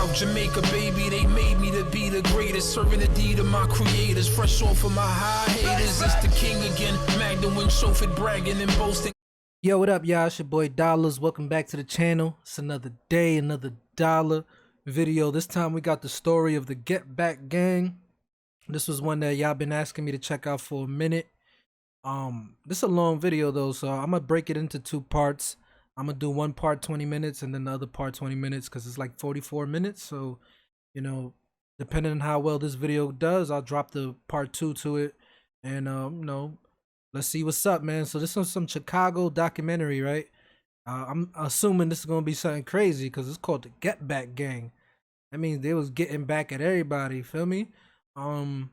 South Jamaica, baby, they made me to be the greatest. Serving the deed of my creators, fresh off of my high haters. It's the king again, Magdalene, chauffeured, bragging and boasting. Yo, what up, y'all? It's your boy Dollars. Welcome back to the channel. It's another day, another dollar video. This time we got the story of the Get Back Gang. This was one that y'all been asking me to check out for a minute. This is a long video though, so I'm gonna break it into two parts. I'm gonna do one part 20 minutes and then the other part 20 minutes because it's like 44 minutes. So, you know, depending on how well this video does, I'll drop the part 2 to it. And you know, let's see what's up, man. So this is some Chicago documentary, right? I'm assuming this is gonna be something crazy because it's called the Get Back Gang. That means they was getting back at everybody, feel me? So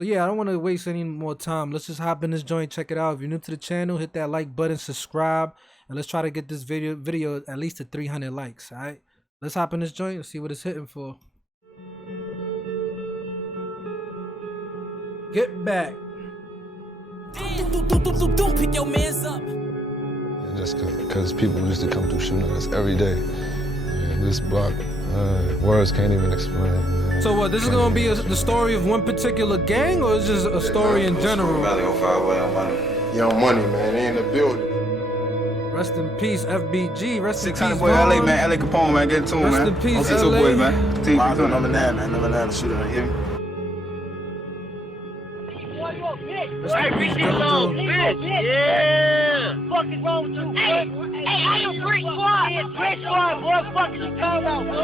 yeah, I don't want to waste any more time. Let's just hop in this joint, check it out. If you're new to the channel, hit that like button, subscribe, and let's try to get this video at least to 300 likes. All right, let's hop in this joint and see what it's hitting for. Get back. Pick your mans up. Yeah, just because people used to come through shooting us every day. Yeah, this block, words can't even explain. Man. So what, this is gonna be the story of one particular gang, or is just a story in general? Young Money, man, they in the building. Rest in peace, FBG. Rest in peace, 600 boy, LA, man. LA Capone, man. Get it to him, man. Rest in peace, LA. LA. Boys, man. Team Number 9, man. Number 9, the shooter, you hear me? Hey, bitch, yeah. Fuck is wrong with you? Hey, I am Brick Squad. Brick Squad, boy. Fuck is you talking about, bro?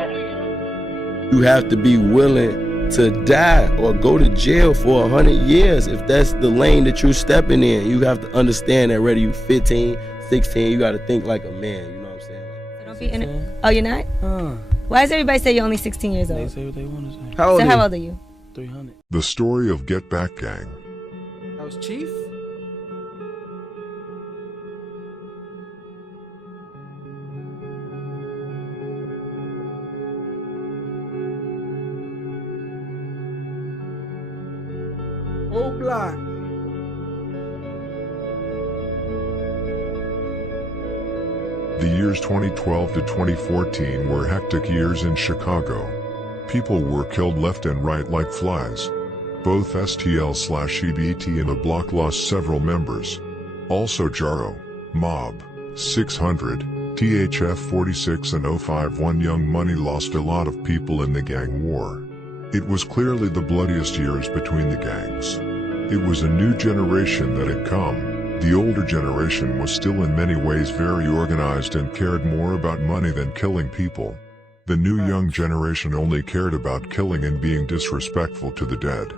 You have to be willing to die or go to jail for 100 years if that's the lane that you're stepping in. You have to understand that whether you 15, 16, you got to think like a man. You know what I'm saying? So don't be in it. Oh, you're not? Why does everybody say you're only 16 years old? They say what they want to say. How old are you? 300. The story of Get Back Gang. That was Chief? Old block. The years 2012 to 2014 were hectic years in Chicago. People were killed left and right like flies. Both STL/EBT and the block lost several members. Also Jaro, Mob, 600, THF 46 and 051 Young Money lost a lot of people in the gang war. It was clearly the bloodiest years between the gangs. It was a new generation that had come. The older generation was still in many ways very organized and cared more about money than killing people. The new young generation only cared about killing and being disrespectful to the dead.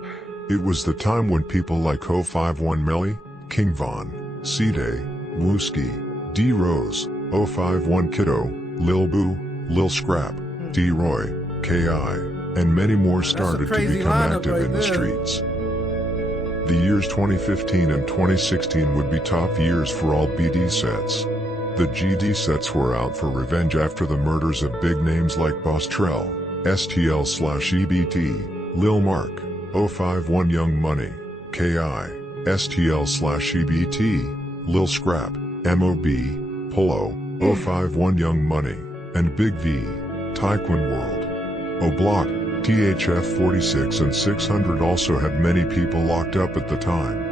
It was the time when people like 051 Melly, King Von, C-Day, Wooski, D Rose, 051 Kiddo, Lil Boo, Lil Scrap, D Roy, K.I., and many more started to become active in the streets. The years 2015 and 2016 would be top years for all BD sets. The GD sets were out for revenge after the murders of big names like Boss Trell, STL/EBT, Lil Mark, 051 Young Money, K.I., STL/EBT, Lil Scrap, MOB, Polo, 051 Young Money, and Big V, Taekwon World. O-Block, THF 46 and 600 also had many people locked up at the time.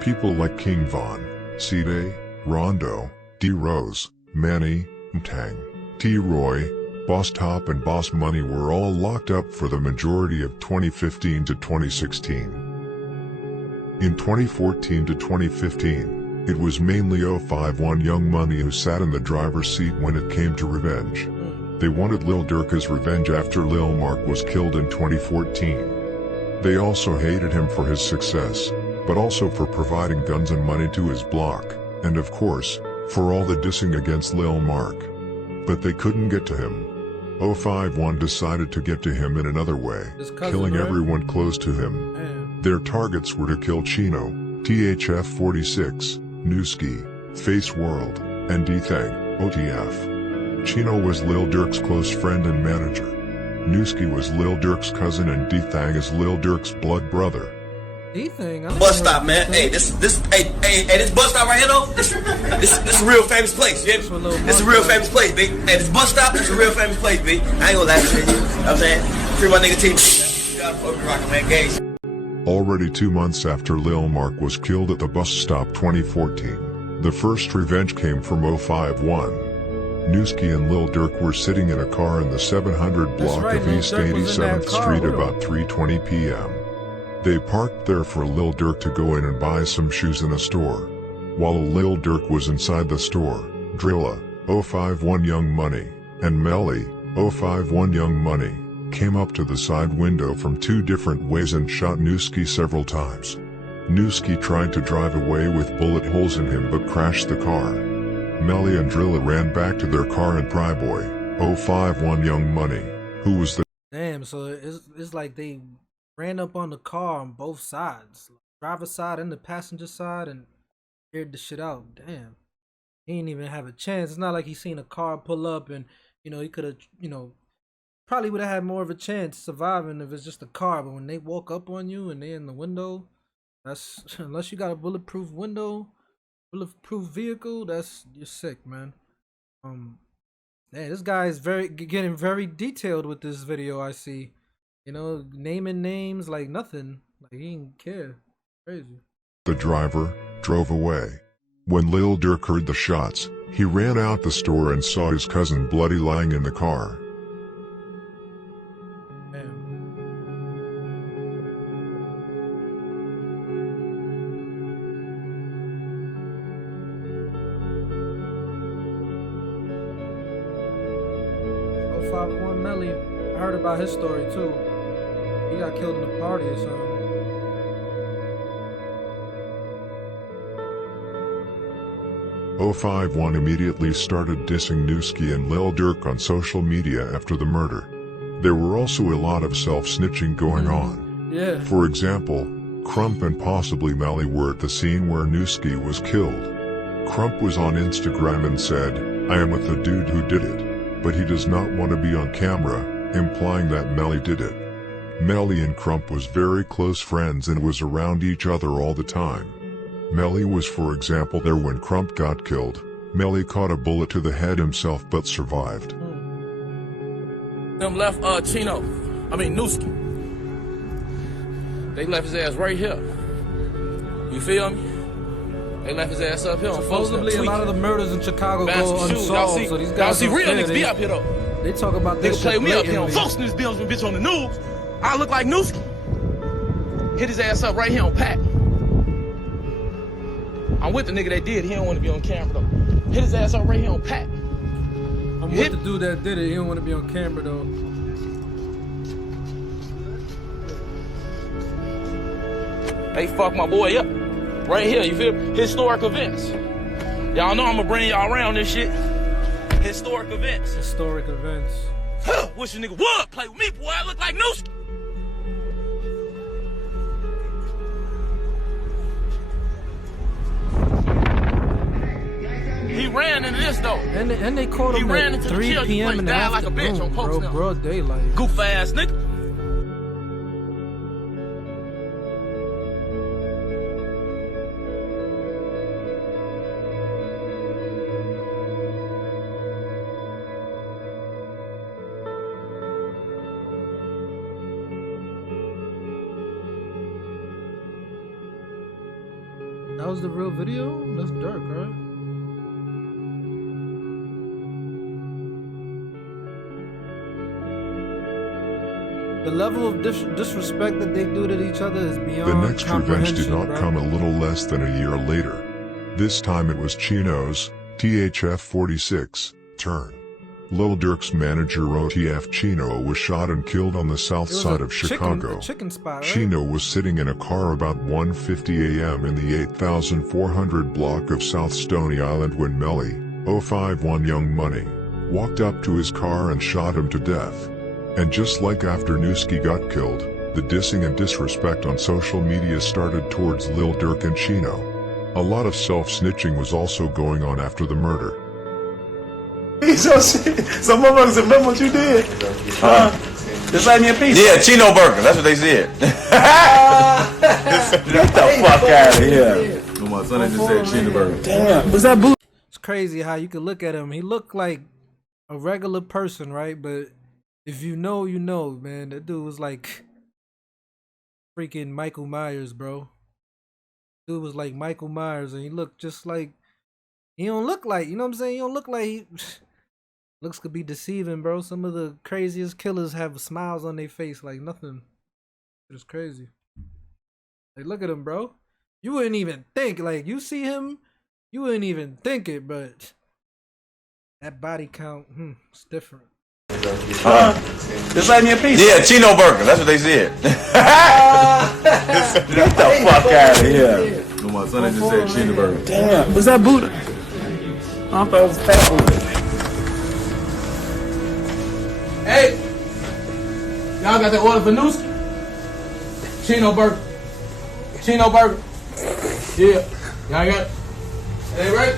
People like King Von, C-Day, Rondo, D Rose, Manny, Mtang, T Roy, Boss Top and Boss Money were all locked up for the majority of 2015 to 2016. In 2014 to 2015, it was mainly 051 Young Money who sat in the driver's seat when it came to revenge. They wanted Lil Durk's revenge after Lil Mark was killed in 2014. They also hated him for his success, but also for providing guns and money to his block, and of course, for all the dissing against Lil Mark. But they couldn't get to him. 051 decided to get to him in another way, killing everyone close to him. Their targets were to kill Chino, THF 46, Newski, Face World, and D-Thang, OTF. Chino was Lil Durk's close friend and manager. Newski was Lil Durk's cousin and D-Thang is Lil Durk's blood brother. D-thing. Bus stop, man. Hey, this bus stop right here, though. This a real famous place. Yeah? This a real famous place, B. Hey, this bus stop, this a real famous place, B. I ain't gonna lie to you. You know what I'm saying? Free my nigga T. You gotta fuck me rockin', man. Gage. Already 2 months after Lil Mark was killed at the bus stop 2014, the first revenge came from 051. Newski and Lil Durk were sitting in a car in the 700 block of East 87th Street about 3:20 p.m. They parked there for Lil Durk to go in and buy some shoes in a store. While Lil Durk was inside the store, Drilla, 051 Young Money, and Melly, 051 Young Money, came up to the side window from 2 different ways and shot Newski several times. Newski tried to drive away with bullet holes in him but crashed the car. Melly and Drilla ran back to their car and Pryboy, 051 Young Money, who was the Damn, so it's like they ran up on the car on both sides, driver's side and the passenger side, and cleared the shit out. Damn, he didn't even have a chance. It's not like he seen a car pull up and he could have probably would have had more of a chance surviving if it's just a car. But when they walk up on you and they're in the window, that's unless you got a bulletproof window, bulletproof vehicle, you're sick, man. This guy is getting very detailed with this video. I see. Naming names like nothing. Like he didn't care. Crazy. The driver drove away. When Lil Durk heard the shots, he ran out the store and saw his cousin bloody lying in the car. Oh, 51 Melly. I heard about his story too. He got killed in a party or something. .051 immediately started dissing Newski and Lil Durk on social media after the murder. There were also a lot of self-snitching going on. Yeah. For example, Crump and possibly Melly were at the scene where Newski was killed. Crump was on Instagram and said, "I am with the dude who did it, but he does not want to be on camera," implying that Melly did it. Melly and Crump was very close friends and was around each other all the time. Melly was, for example, there when Crump got killed. Melly caught a bullet to the head himself but survived. Them left Newski. They left his ass right here. You feel me? They left his ass up here on supposedly a lot of the murders in Chicago go unsolved, so these guys see real niggas be up here though. They talk about this nigga play me up here on Fox News Bills when bitch on the news. I look like Newski. Hit his ass up right here on Pat. I'm with the nigga that did. He don't want to be on camera though. Hit his ass up right here on Pat. I'm with the dude that did it. He don't want to be on camera though. They fucked my boy up. Right here, you feel me? Historic events. Y'all know I'm gonna bring y'all around this shit. Historic events. Historic events. Wish a nigga would play with me, boy. I look like Newski. He ran into this though. And they caught him at 3 p.m. in the afternoon, like bro. Broad daylight. Goof ass nigga. That was the real video? That's dark, right? The level of disrespect that they do to each other is beyond The next revenge did not bro. come a little less than a year later. This time it was Chino's, THF-46, turn. Lil Durk's manager OTF Chino was shot and killed on the south side of Chicago. Chicken spot, right? Chino was sitting in a car about 1:50 a.m. in the 8400 block of South Stony Island when Melly, 051 Young Money, walked up to his car and shot him to death. And just like after Newski got killed, the dissing and disrespect on social media started towards Lil Durk and Chino. A lot of self-snitching was also going on after the murder. Some motherfuckers remember what you did. Just like me a piece. Yeah, Chino burger. That's what they said. Get the fuck out of here. My son just said cheeseburger. Damn, was that boot? It's crazy how you could look at him. He looked like a regular person, right? But if you know, you know, man. That dude was like freaking Michael Myers, bro. Dude was like Michael Myers, and he looked just like, he don't look like, you know what I'm saying? He don't look like he looks could be deceiving, bro. Some of the craziest killers have smiles on their face like nothing. It's crazy. Like, look at him, bro. You wouldn't even think, like, you see him, you wouldn't even think it, but that body count, it's different. Just let me a piece. Yeah, Chino burger. That's what they said. Get the fuck out of here. My son just said cheeseburger. Damn, was that Buddha? I thought it was fat Buddha. Hey, y'all got that order for Nooski? Chino burger. Chino burger. Yeah. Y'all got it? Hey, right?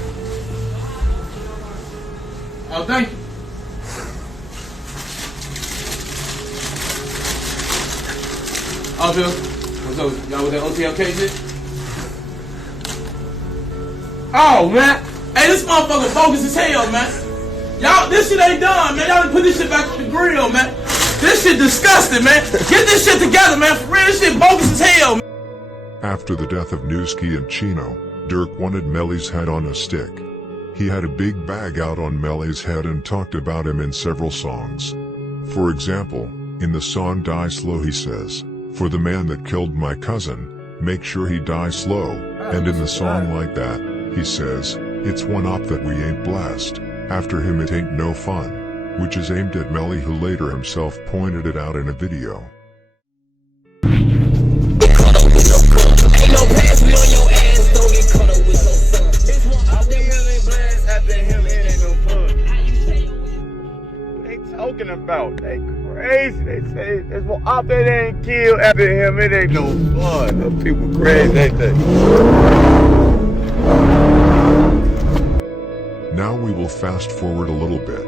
Oh, thank you. Oh, Bill. What's up? Y'all with that OTLK shit? Oh, man. Hey, this motherfucker bogus as hell, man. Y'all, this shit ain't done, man. Y'all done put this shit back on the grill, man. This shit disgusting, man. Get this shit together, man. For real, this shit bogus as hell, man. After the death of Newski and Chino, Dirk wanted Melly's head on a stick. He had a big bag out on Melly's head and talked about him in several songs. For example, in the song Die Slow he says, "For the man that killed my cousin, make sure he die slow." And in the song Like That, he says, "It's one op that we ain't blessed. After him it ain't no fun," which is aimed at Melly, who later himself pointed it out in a video. Talking about, they crazy. They say there's more op that ain't killed after him. It ain't no fun. Them people crazy, ain't they? Now we will fast forward a little bit.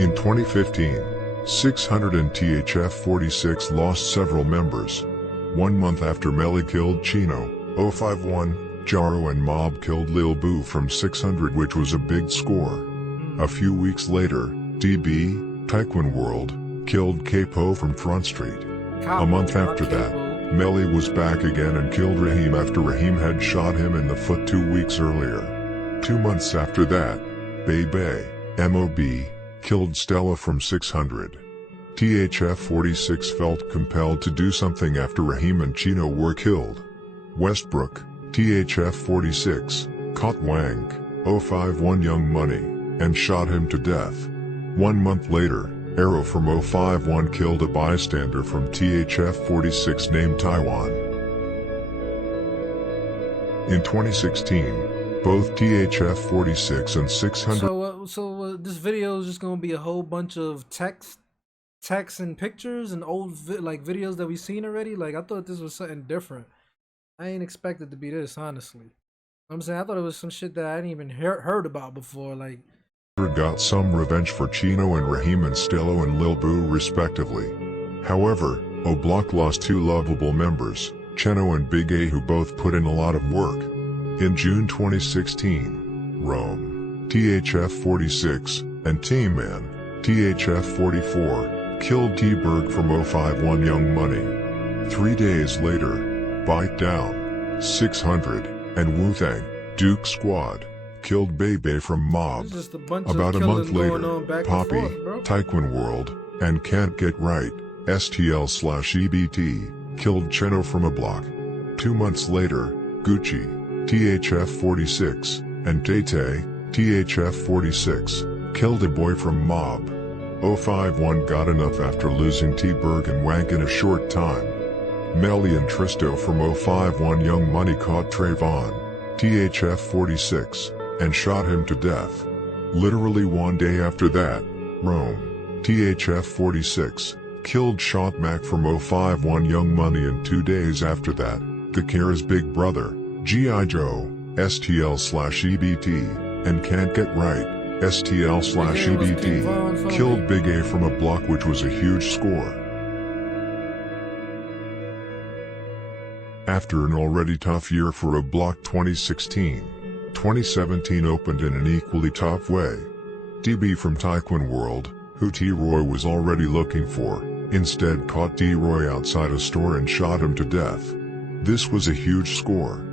In 2015, 600 and THF-46 lost several members. 1 month after Melly killed Chino, 051, Jaro and Mob killed Lil Boo from 600, which was a big score. A few weeks later, DB, Taekwon World, killed Capo from Front Street. A month after that, Melly was back again and killed Raheem after Raheem had shot him in the foot 2 weeks earlier. 2 months after that, Bebe, MOB, killed Stella from 600. THF-46 felt compelled to do something after Raheem and Chino were killed. Westbrook, THF-46, caught Wang, 051 Young Money, and shot him to death. 1 month later, Arrow from 051 killed a bystander from THF-46 named Taiwan. In 2016, both THF-46 and 600... So this video is just gonna be a whole bunch of text and pictures and old videos that we've seen already. Like, I thought this was something different. I ain't expected to be this, honestly. I'm saying, I thought it was some shit that I hadn't even heard about before. Like, got some revenge for Chino and Raheem and Stello and Lil Boo respectively. However, O-Block lost 2 lovable members, Cheno and Big A, who both put in a lot of work. In June 2016, Rome, THF-46, and Team Man, THF-44, killed T-Berg from 051 Young Money. 3 days later, Bite Down, 600, and Wu-Tang, Duke Squad, killed Bebe from Mob. About a month later, Poppy, Taekwon World, and Can't Get Right, STL/EBT, killed Cheno from a block. 2 months later, Gucci, THF-46, and Tay-Tay, THF-46, killed a boy from Mob. 051 got enough after losing T-Berg and Wank in a short time. Melly and Tristo from 051 Young Money caught Trayvon, THF-46, and shot him to death. Literally 1 day after that, Rome, THF-46, killed Shot Mac from 051 Young Money, and 2 days after that, Gakira's big brother, G.I. Joe, STL/EBT, and Can't Get Right, STL/EBT, killed Big A from a block, which was a huge score. After an already tough year for Oblock 2016, 2017 opened in an equally tough way. DB from Tyquin World, who T-Roy was already looking for, instead caught D-Roy outside a store and shot him to death. This was a huge score.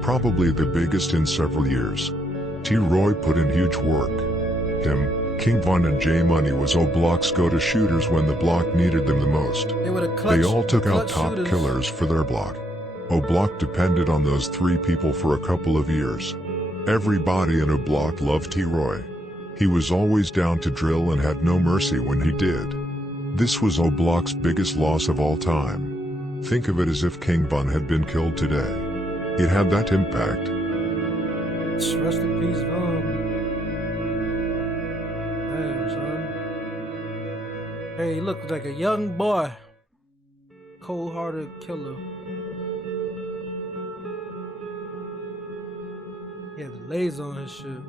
Probably the biggest in several years. T-Roy put in huge work. Him, King Von and J Money was Oblock's go-to shooters when the block needed them the most. They all took out top killers for their block. Oblock depended on those three people for a couple of years. Everybody in Oblock loved T-Roy. He was always down to drill and had no mercy when he did. This was Oblock's biggest loss of all time. Think of it as if King Von had been killed today. It had that impact. Rest in peace, Von. Damn, son. Hey, he looked like a young boy. Cold-hearted killer. He had the laser on his shit.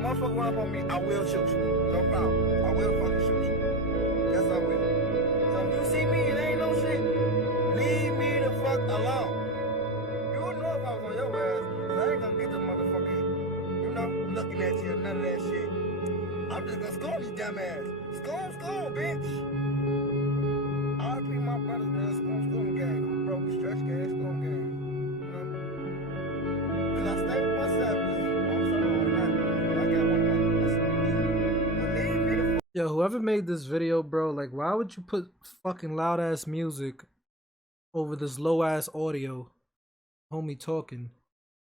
Motherfucker run up on me, I will shoot you. No problem. I will fucking shoot you. Yes, I will. So if you see me, it ain't no shit. Leave me the fuck alone. You would know if I was on your ass, cause I ain't gonna get the motherfucker, you know, looking at you and none of that shit. I'm just gonna scold you, dumbass. Scold, bitch. RP my brothers, man. Scold gang. Bro, we stretch gang, scold gang. You know? Cause I stay with myself. Yo, whoever made this video, bro, like, why would you put fucking loud ass music over this low ass audio? Homie talking.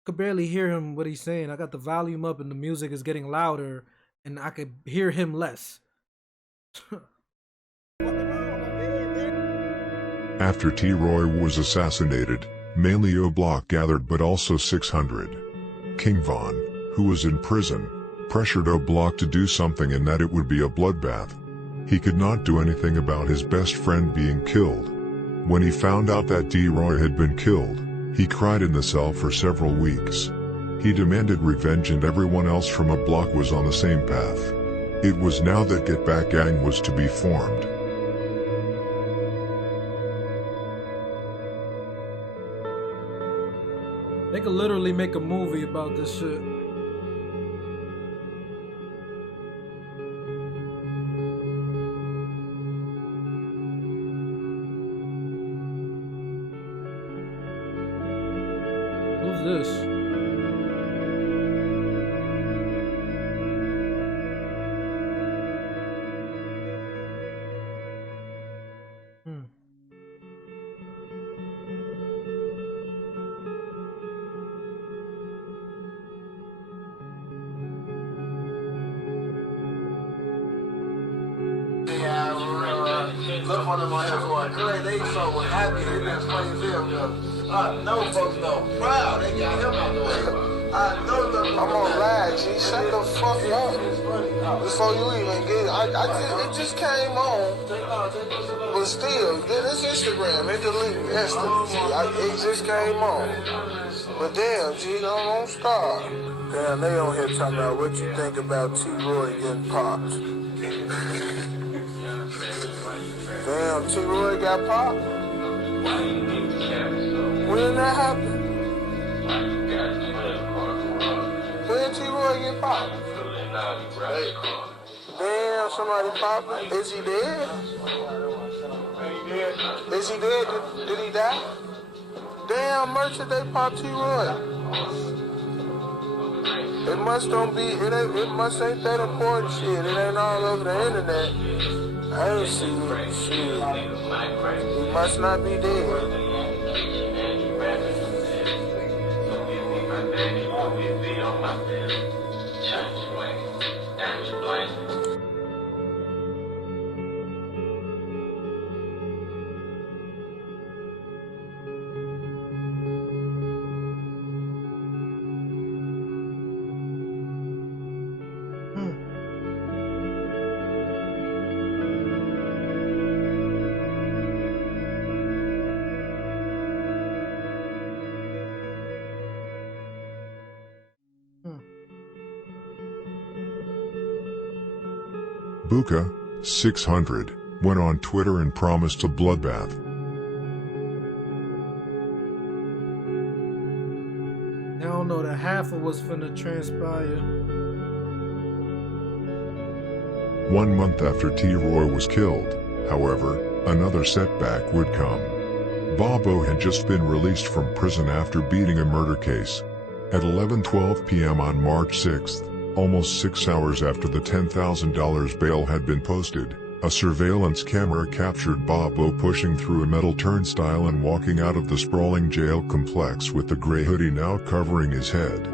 Could barely hear him what he's saying. I got the volume up and the music is getting louder and I could hear him less. After T-Roy was assassinated, mainly Oblock gathered but also 600. King Von, who was in prison, pressured Oblock to do something and that it would be a bloodbath. He could not do anything about his best friend being killed. When he found out that D-Roy had been killed, he cried in the cell for several weeks. He demanded revenge and everyone else from Oblock was on the same path. It was now that Get Back Gang was to be formed. They could literally make a movie about this shit. Who's this? Look one of my heads going crazy. They so happy. They been playing film. I know folks know proud. They got him out the way. I know them. I'm on live, G. Shut the fuck up. Before you even get it, it just came on. But still, this Instagram, it deleted instantly. It just came on. But damn, G, don't stop. Damn, they on here talking about what you think about T-Roy getting popped. Damn, T-Roy got popped? When did that happen? When did T-Roy get popped? Damn, somebody popped him. Is he dead? Is he dead? Did he die? Damn, merchant, they popped T-Roy. It must don't be, it must ain't that important shit. It ain't all over the internet. I ain't see it. Shit. He must not be dead. Buka, 600, went on Twitter and promised a bloodbath. I don't know that half of what's finna transpire. 1 month after T-Roy was killed, however, another setback would come. Bobo had just been released from prison after beating a murder case. At 11:12 p.m. on March 6th, almost 6 hours after the $10,000 bail had been posted, a surveillance camera captured Bobo pushing through a metal turnstile and walking out of the sprawling jail complex with the gray hoodie now covering his head.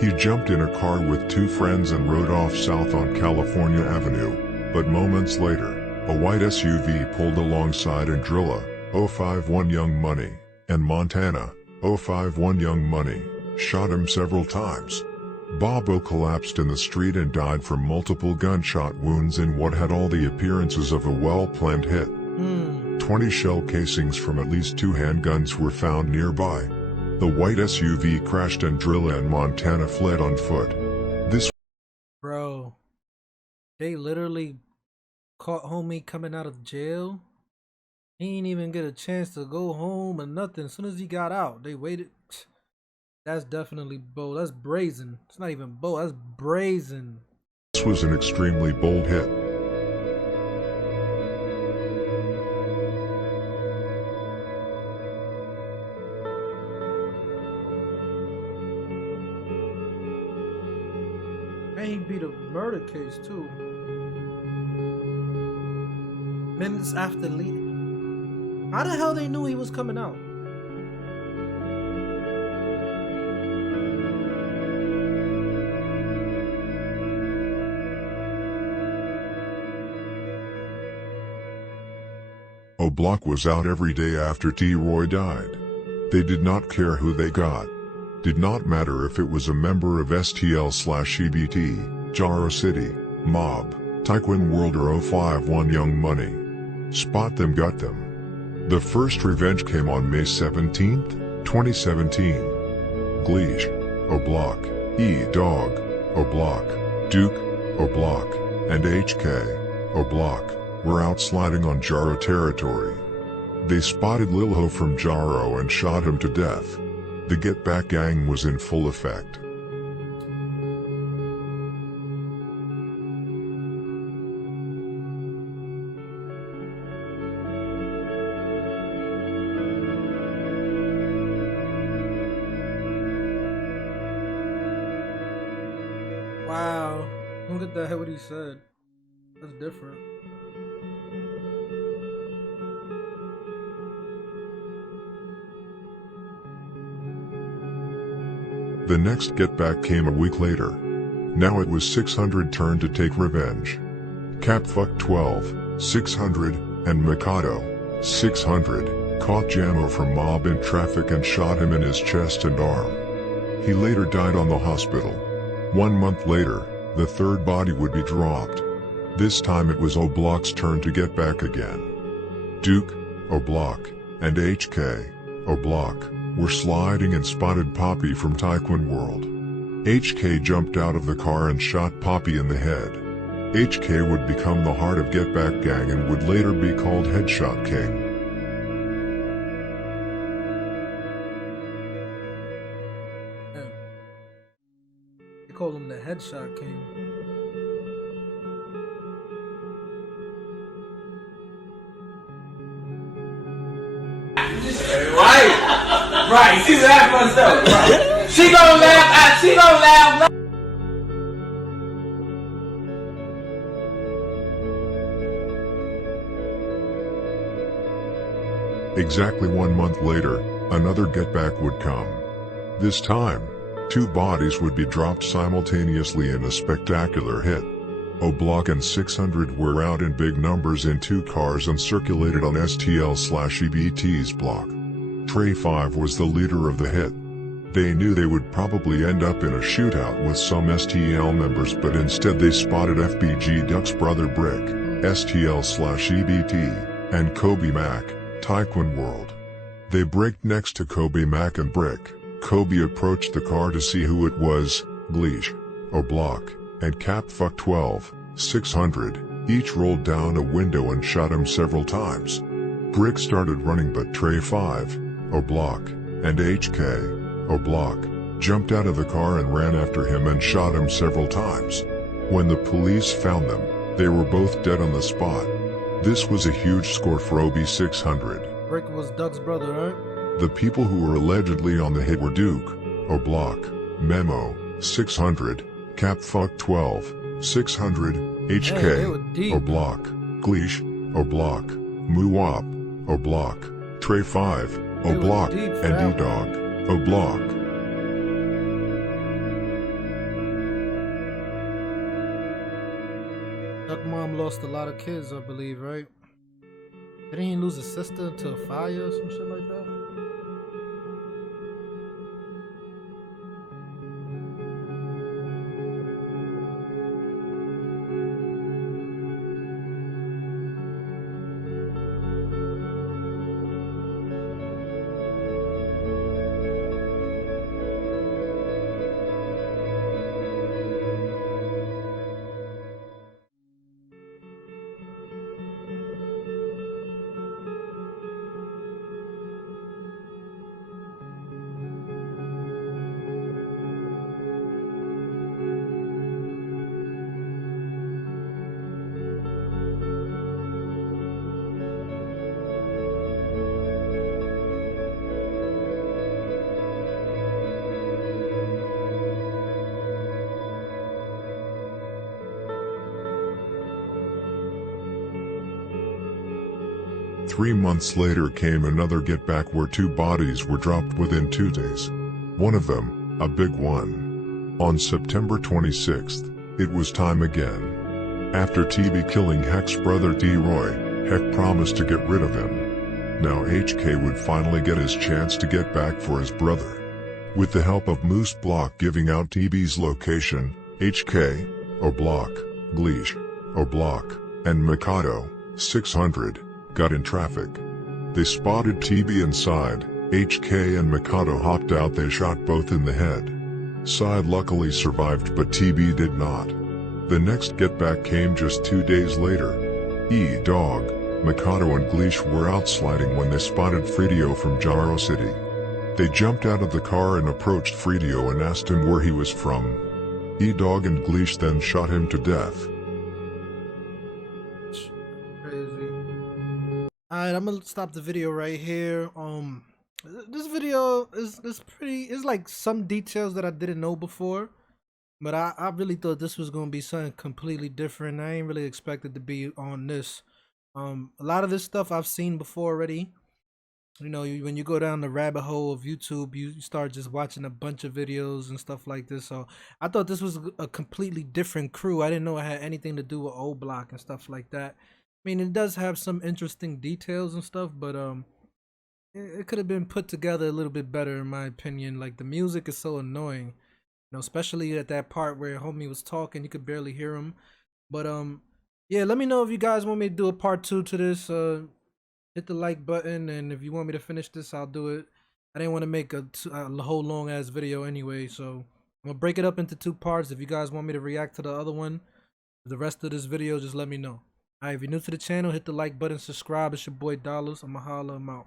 He jumped in a car with 2 friends and rode off south on California Avenue, but moments later, a white SUV pulled alongside and Drilla, 051 Young Money, and Montana, 051 Young Money, shot him several times. Bobo collapsed in the street and died from multiple gunshot wounds in what had all the appearances of a well-planned hit. 20 shell casings from at least 2 handguns were found nearby. The white SUV crashed and Drilla and Montana fled on foot. This Bro, they literally caught homie coming out of jail. He ain't even get a chance to go home or nothing. As soon as he got out, they waited. That's definitely bold. That's brazen. It's not even bold. That's brazen. This was an extremely bold hit. And he beat a murder case too. Minutes after leaving. How the hell they knew he was coming out? O'Block was out every day after T-Roy died. They did not care who they got. Did not matter if it was a member of STL/EBT, Jaro City, Mob, Taekwon World or 051 Young Money. Spot them, got them. The first revenge came on May 17, 2017. Gleesh, O'Block, E-Dog, O'Block, Duke, O'Block, and HK, O'Block were out sliding on Jaro territory. They spotted Lil Ho from Jaro and shot him to death. The Get Back gang was in full effect. Wow. Look at that, what he said. That's different. The next Get Back came a week later. Now it was 600 turn to take revenge. Capfuck 12, 600, and Mikado, 600, caught Jamo from Mob in traffic and shot him in his chest and arm. He later died on the hospital. 1 month later, the third body would be dropped. This time it was O'Block's turn to get back again. Duke, O'Block, and HK, O'Block, were sliding and spotted Poppy from Taekwon World. HK jumped out of the car and shot Poppy in the head. HK would become the heart of Get Back gang and would later be called Headshot King. Yeah. They call him the Headshot King. Right, she laughing herself. Right. She gonna laugh. She gonna laugh. Exactly 1 month later, another Get Back would come. This time, 2 bodies would be dropped simultaneously in a spectacular hit. O'Block and 600 were out in big numbers in 2 cars and circulated on STL/EBT's block. Trey 5 was the leader of the hit. They knew they would probably end up in a shootout with some STL members, but instead they spotted FBG Duck's brother Brick, STL/EBT, and Kobe Mack, Taekwon World. They braked next to Kobe Mack and Brick. Kobe approached the car to see who it was. Gleesh, O'Block, and Capfuck 12, 600, Each rolled down a window and shot him several times. Brick started running, but Trey 5, O'Block, and HK, O'Block, jumped out of the car and ran after him and shot him several times. When the police found them, they were both dead on the spot. This was a huge score for OB600. Brick was Doug's brother, right? The people who were allegedly on the hit were Duke, O'Block, Memo, 600, Capfuck 12, 600, HK, O'Block, Gleesh, O'Block, Muwop, O'Block, Trey 5, O'Block, and E-Dog, O'Block. Duck mom lost a lot of kids, I believe, right? Didn't he lose a sister to a fire or some shit like that? 3 months later came another get back where 2 bodies were dropped within 2 days. One of them, a big one. On September 26th, it was time again. After TB killing Heck's brother D-Roy, Heck promised to get rid of him. Now HK would finally get his chance to get back for his brother. With the help of Moose Block giving out TB's location, HK, O'Block, Gleesh, O'Block, and Mikado, 600, got in traffic. They spotted TB inside. HK and Mikado hopped out. They shot both in the head. Side luckily survived, but TB did not. The next get back came just 2 days later. E-Dog, Mikado and Gleesh were out sliding when they spotted Fredio from Jaro City. They jumped out of the car and approached Fredio and asked him where he was from. E-Dog and Gleesh then shot him to death. Alright, I'm gonna stop the video right here. This video is pretty, it's like some details that I didn't know before, but I really thought this was gonna be something completely different. I ain't really expected to be on this. A lot of this stuff I've seen before already. You know, when you go down the rabbit hole of YouTube, you start just watching a bunch of videos and stuff like this. So I thought this was a completely different crew. I didn't know it had anything to do with O-Block and stuff like that. I mean, it does have some interesting details and stuff, but it could have been put together a little bit better in my opinion. Like, the music is so annoying, you know, especially at that part where homie was talking, you could barely hear him. But yeah, let me know if you guys want me to do a part 2 to this. Hit the like button, and if you want me to finish this, I'll do it. I didn't want to make a whole long ass video anyway, so I'm gonna break it up into 2 parts. If you guys want me to react to the other one, the rest of this video, just let me know. Alright, if you're new to the channel, hit the like button, subscribe. It's your boy Dollars. I'ma holla him out.